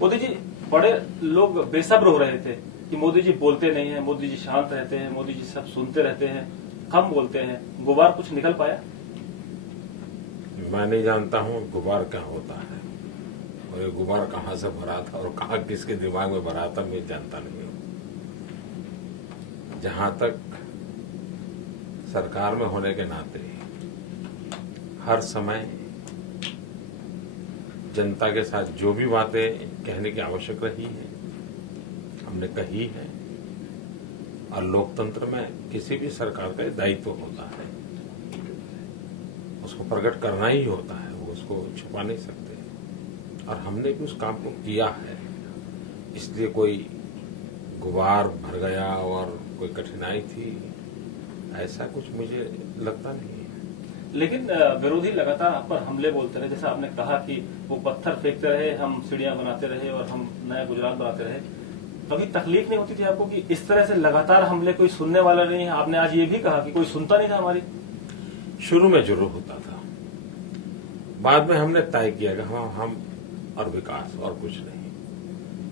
मोदी जी, बड़े लोग बेसब्र हो रहे थे कि मोदी जी बोलते नहीं है, मोदी जी शांत रहते हैं, मोदी जी सब सुनते रहते हैं, कम बोलते हैं। गुबार कुछ निकल पाया? मैं नहीं जानता हूं गुबार क्या होता है, और ये गुबार कहां से भरा था और कहां किसके दिमाग में भरा था, मैं जानता नहीं हूं। जहां तक सरकार में होने के नाते हर समय जनता के साथ जो भी बातें कहने की आवश्यक रही है हमने कही है, और लोकतंत्र में किसी भी सरकार का दायित्व होता है, उसको प्रकट करना ही होता है, वो उसको छुपा नहीं सकते, और हमने भी उस काम को किया है। इसलिए कोई गुबार भर गया और कोई कठिनाई थी, ऐसा कुछ मुझे लगता नहीं है। लेकिन विरोधी लगातार आप पर हमले बोलते रहे, जैसा आपने कहा कि वो पत्थर फेंकते रहे, हम सीढ़ियां बनाते रहे और हम नया गुजरात बनाते रहे। कभी तकलीफ नहीं होती थी आपको कि इस तरह से लगातार हमले, कोई सुनने वाला नहीं है? आपने आज ये भी कहा कि कोई सुनता नहीं था हमारी। शुरू में जरूर होता था, बाद में हमने तय किया कि हम और विकास और कुछ नहीं,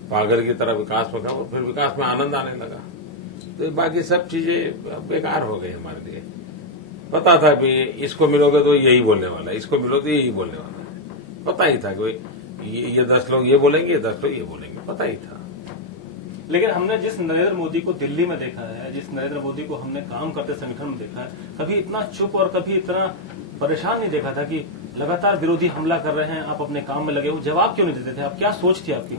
पागल की तरह विकास में गए और फिर विकास में आनंद आने लगा, तो बाकी सब चीजें बेकार हो गई हमारे लिए। पता था कि इसको मिलोगे तो यही बोलने वाला है, इसको मिलो तो यही बोलने वाला है, पता ही था कि ये 10 लोग ये बोलेंगे, ये 10 लोग ये बोलेंगे, पता ही था। लेकिन हमने जिस नरेंद्र मोदी को दिल्ली में देखा है, जिस नरेंद्र मोदी को हमने काम करते संगठन में देखा है, कभी इतना चुप और कभी इतना परेशान नहीं देखा था कि लगातार विरोधी हमला कर रहे हैं, आप अपने काम में लगे हो। जवाब क्यों नहीं देते थे आप? क्या सोच थी आपकी?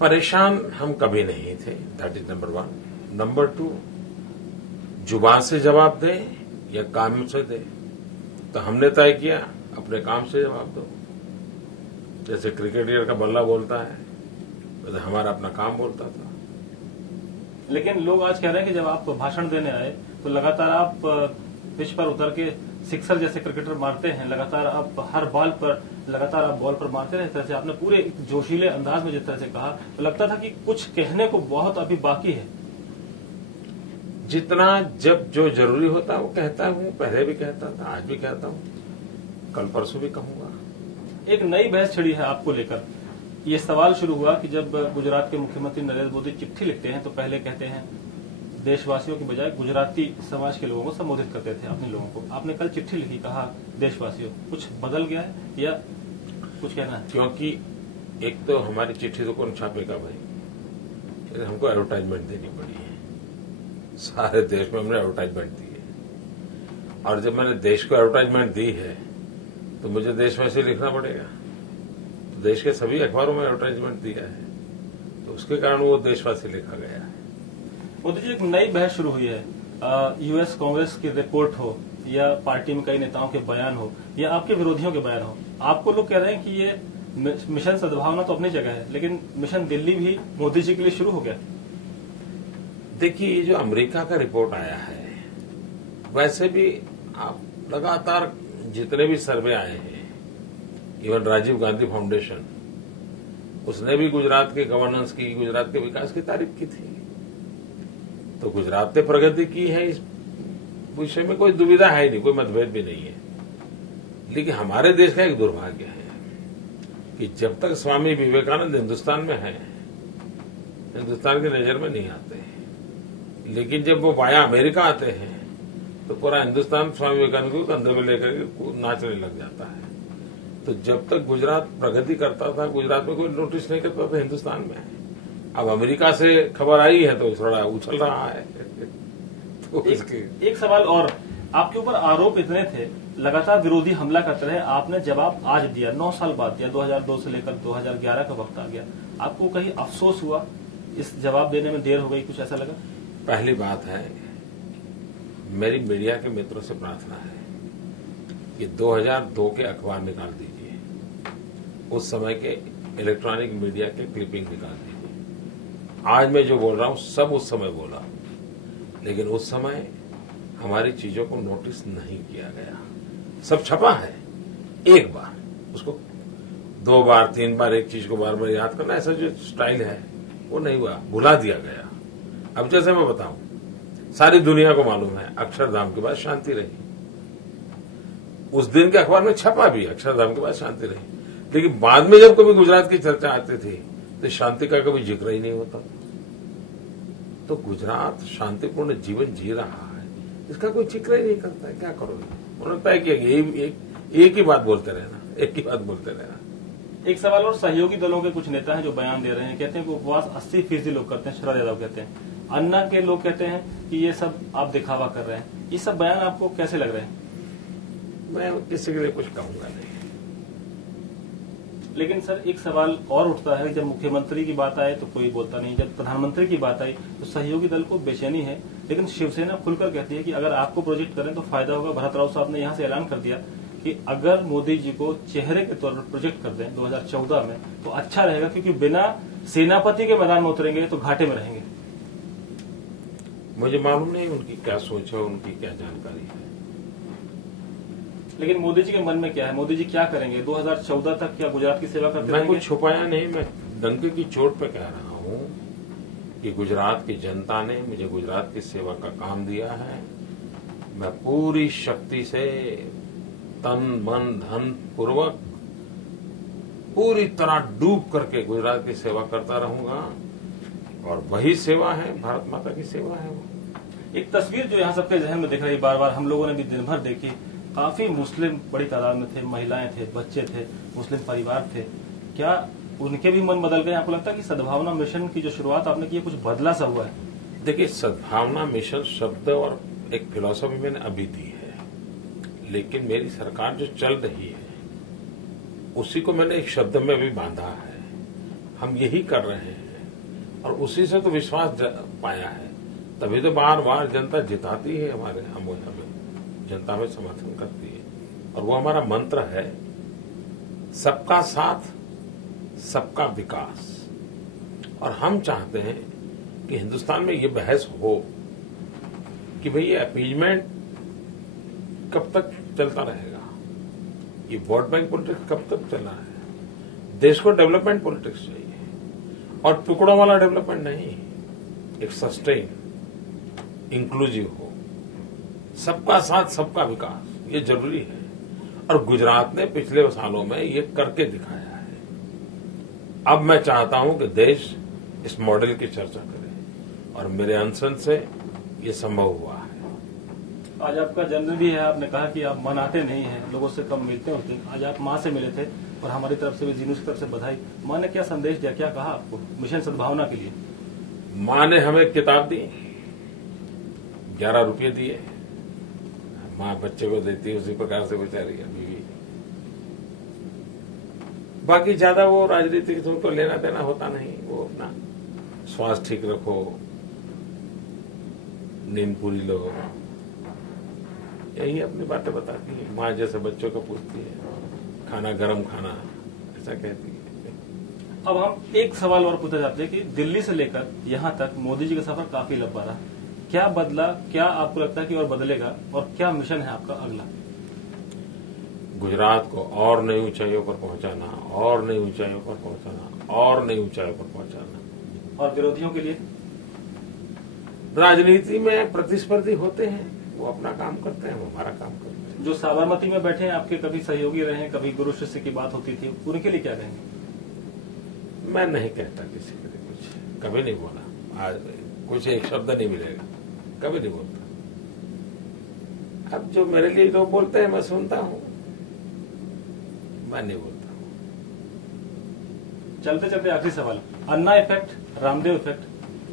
परेशान हम कभी नहीं थे, दैट इज नंबर 1। नंबर 2, जुबान से जवाब दे या काम से दे, तो हमने तय किया अपने काम से जवाब दो। जैसे क्रिकेटर का बल्ला बोलता है, तो हमारा अपना काम बोलता था। लेकिन लोग आज कह रहे हैं कि जब आप भाषण देने आए तो लगातार आप पिच पर उतर के सिक्सर जैसे क्रिकेटर मारते हैं, लगातार आप हर बॉल पर लगातार आप बॉल पर मारते रहे। इस तरह से आपने पूरे जोशीले अंदाज में जिस तरह से कहा, तो लगता था कि कुछ कहने को बहुत अभी बाकी है। जितना जब जो जरूरी होता है वो कहता हूं, पहले भी कहता था, आज भी कहता हूं, कल परसों भी कहूंगा। एक नई बहस छिड़ी है आपको लेकर। ये सवाल शुरू हुआ कि जब गुजरात के मुख्यमंत्री नरेंद्र मोदी चिट्ठी लिखते हैं तो पहले कहते हैं देशवासियों की बजाय गुजराती समाज के लोगों को संबोधित करते थे, अपने लोगों को। आपने कल चिट्ठी लिखी, कहा देशवासियों। कुछ बदल गया है या कुछ कहना है? क्योंकि एक तो हमारी चिट्ठी तो कौन छापेगा भाई, हमको एडवर्टाइजमेंट देनी पड़ी है, सारे देश में हमने एडवर्टाइजमेंट दी है, और जब मैंने देश को एडवर्टाइजमेंट दी है तो मुझे देश में से लिखना पड़ेगा। तो देश के सभी अखबारों में एडवर्टाइजमेंट दिया है, तो उसके कारण वो देशवासी लिखा गया है। मोदी जी, एक नई बहस शुरू हुई है। यूएस कांग्रेस की रिपोर्ट हो या पार्टी में कई नेताओं के बयान हो या आपके विरोधियों के बयान हो, आपको लोग कह रहे हैं कि ये मिशन सद्भावना तो अपनी जगह है, लेकिन मिशन दिल्ली भी मोदी जी के लिए शुरू हो गया। देखिए, ये जो अमेरिका का रिपोर्ट आया है, वैसे भी आप लगातार जितने भी सर्वे आए हैं, इवन राजीव गांधी फाउंडेशन, उसने भी गुजरात के गवर्नेंस की, गुजरात के विकास की तारीफ की थी। तो गुजरात ने प्रगति की है, इस विषय में कोई दुविधा है नहीं, कोई मतभेद भी नहीं है। लेकिन हमारे देश का एक दुर्भाग्य है कि जब तक स्वामी विवेकानंद हिंदुस्तान में है, हिंदुस्तान की नजर में नहीं आते, लेकिन जब वो वाया अमेरिका आते हैं तो पूरा हिंदुस्तान स्वामी विवेकानंद को कंधे में लेकर के नाचने लग जाता है। तो जब तक गुजरात प्रगति करता था, गुजरात में कोई नोटिस नहीं करता था हिंदुस्तान में। अब अमेरिका से खबर आई है तो थोड़ा उछल रहा है। तो एक सवाल और, आपके ऊपर आरोप इतने थे, लगातार विरोधी हमला करते रहे, आपने जवाब आज दिया, 9 साल बाद दिया, 2002 से लेकर 2011 का वक्त आ गया। आपको कहीं अफसोस हुआ इस जवाब देने में देर हो गई, कुछ ऐसा लगा? पहली बात है, मेरी मीडिया के मित्रों से प्रार्थना है कि 2002 के अखबार निकाल दीजिए, उस समय के इलेक्ट्रॉनिक मीडिया के क्लिपिंग निकाल दीजिए। आज मैं जो बोल रहा हूं सब उस समय बोला, लेकिन उस समय हमारी चीजों को नोटिस नहीं किया गया। सब छपा है, एक बार उसको 2 बार 3 बार एक चीज को बार बार याद करना, ऐसा जो स्टाइल है वो नहीं हुआ, भुला दिया गया। अब जैसे मैं बताऊं, सारी दुनिया को मालूम है अक्षरधाम के बाद शांति रही, उस दिन के अखबार में छपा भी अक्षरधाम के बाद शांति रही, लेकिन बाद में जब कभी गुजरात की चर्चा आती थी तो शांति का कभी जिक्र ही नहीं होता। तो गुजरात शांतिपूर्ण जीवन जी रहा है, इसका कोई जिक्र ही नहीं करता है। क्या करोगे? उन्होंने तय किया कि एक ही बात बोलते रहना, एक ही बात बोलते रहना। एक सवाल और, सहयोगी दलों के कुछ नेता हैं जो बयान दे रहे हैं, कहते हैं कि उपवास 80% लोग करते हैं। शरद यादव कहते हैं, अन्ना के लोग कहते हैं कि ये सब आप दिखावा कर रहे हैं। ये सब बयान आपको कैसे लग रहे हैं? मैं किसी के लिए कुछ कहूंगा नहीं। लेकिन सर एक सवाल और उठता है, जब मुख्यमंत्री की बात आए तो कोई बोलता नहीं, जब प्रधानमंत्री की बात आई तो सहयोगी दल को बेचैनी है। लेकिन शिवसेना खुलकर कहती है कि अगर आपको प्रोजेक्ट करें तो फायदा होगा। भरत राव साहब ने यहां से ऐलान कर दिया कि अगर मोदी जी को चेहरे के तौर पर प्रोजेक्ट कर दें 2014 में तो अच्छा रहेगा, क्योंकि बिना सेनापति के मैदान में उतरेंगे तो घाटे में रहेंगे। मुझे मालूम नहीं उनकी क्या सोच है, उनकी क्या जानकारी है। लेकिन मोदी जी के मन में क्या है? मोदी जी क्या करेंगे 2014 तक? क्या गुजरात की सेवा करते मैं रहेंगे? कुछ छुपाया नहीं, मैं डंके की चोट पे कह रहा हूं कि गुजरात की जनता ने मुझे गुजरात की सेवा का काम दिया है। मैं पूरी शक्ति से तन मन धन पूर्वक पूरी तरह डूब करके गुजरात की सेवा करता रहूंगा, और वही सेवा है, भारत माता की सेवा है। वो एक तस्वीर जो यहाँ सबके जहन में दिख रही बार बार, हम लोगों ने भी दिन भर देखी, काफी मुस्लिम बड़ी तादाद में थे, महिलाएं थे, बच्चे थे, मुस्लिम परिवार थे। क्या उनके भी मन बदल गए? आपको लगता है कि सद्भावना मिशन की जो शुरुआत आपने की है कुछ बदला सा हुआ है? देखिए, सद्भावना मिशन शब्द और एक फिलॉसफी मैंने अभी दी है, लेकिन मेरी सरकार जो चल रही है उसी को मैंने एक शब्द में भी बांधा है। हम यही कर रहे हैं और उसी से तो विश्वास पाया है, तभी तो बार बार जनता जिताती है हमें जनता में समर्थन करती है। और वो हमारा मंत्र है, सबका साथ सबका विकास। और हम चाहते हैं कि हिंदुस्तान में ये बहस हो कि भाई ये अपीजमेंट कब तक चलता रहेगा, ये वोट बैंक पॉलिटिक्स कब तक चलना है। देश को डेवलपमेंट पॉलिटिक्स चाहिए, और टुकड़ों वाला डेवलपमेंट नहीं, एक सस्टेन इंक्लूसिव हो, सबका साथ सबका विकास, ये जरूरी है। और गुजरात ने पिछले सालों में ये करके दिखाया है। अब मैं चाहता हूं कि देश इस मॉडल की चर्चा करे, और मेरे अनशन से ये संभव हुआ है। आज आपका जन्म भी है, आपने कहा कि आप मनाते नहीं हैं, लोगों से कम मिलते होते हैं। आज आप माँ से मिले थे, और हमारी तरफ से भी, जीनू की तरफ से बधाई। माँ ने क्या संदेश दिया, क्या कहा आपको मिशन सद्भावना के लिए? माँ ने हमें किताब दी, 11 रुपये दिए। माँ बच्चे को देती है उसी प्रकार से बेचारी अभी भी। बाकी ज्यादा वो राजनीतिक तो लेना देना होता नहीं। वो अपना स्वास्थ्य ठीक रखो, नींद पूरी लो, यही अपनी बातें बताती है। माँ जैसे बच्चों को पूछती है, खाना गरम खाना, ऐसा कहती है। अब हम एक सवाल और पूछना चाहते हैं कि दिल्ली से लेकर यहाँ तक मोदी जी का सफर काफी लंबा रहा, क्या बदला? क्या आपको लगता है कि और बदलेगा? और क्या मिशन है आपका अगला? गुजरात को और नई ऊंचाइयों पर पहुंचाना, और नई ऊंचाइयों पर पहुंचाना, और नई ऊंचाइयों पर पहुंचाना। और विरोधियों के लिए? राजनीति में प्रतिस्पर्धी होते हैं, वो अपना काम करते हैं, वो हमारा काम करते हैं। जो साबरमती में बैठे हैं, आपके कभी सहयोगी रहे हैं, कभी गुरु शिष्य की बात होती थी, उनके लिए क्या कहेंगे? मैं नहीं कहता किसी के लिए कुछ, कभी नहीं बोला। आज कुछ एक शब्द नहीं मिलेगा, कभी नहीं बोलता। अब जो मेरे लिए लोग बोलते हैं मैं सुनता हूं, मैं नहीं बोलता हूं। चलते चलते आखिरी सवाल, अन्ना इफेक्ट, रामदेव इफेक्ट,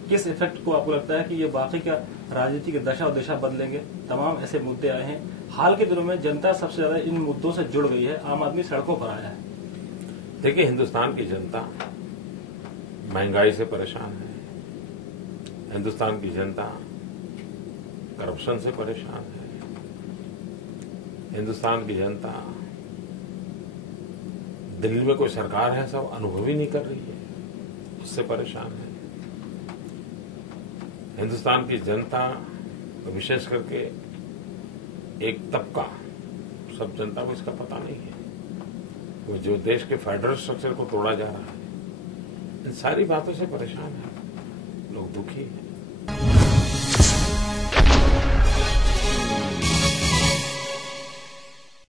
किस इफेक्ट को आपको लगता है कि ये बाकी का राजनीति की दशा और दिशा बदलेंगे? तमाम ऐसे मुद्दे आए हैं, हाल के दिनों में जनता सबसे ज्यादा इन मुद्दों से जुड़ गई है, आम आदमी सड़कों पर आया है। देखिए, हिंदुस्तान की जनता महंगाई से परेशान है, हिंदुस्तान की जनता करप्शन से परेशान है, हिंदुस्तान की जनता दिल्ली में कोई सरकार है सब अनुभव ही नहीं कर रही है, उससे परेशान है। हिंदुस्तान की जनता, विशेष करके एक तबका, सब जनता को इसका पता नहीं है, वो जो देश के फेडरल स्ट्रक्चर को तोड़ा जा रहा है, इन सारी बातों से परेशान है, लोग दुखी हैं।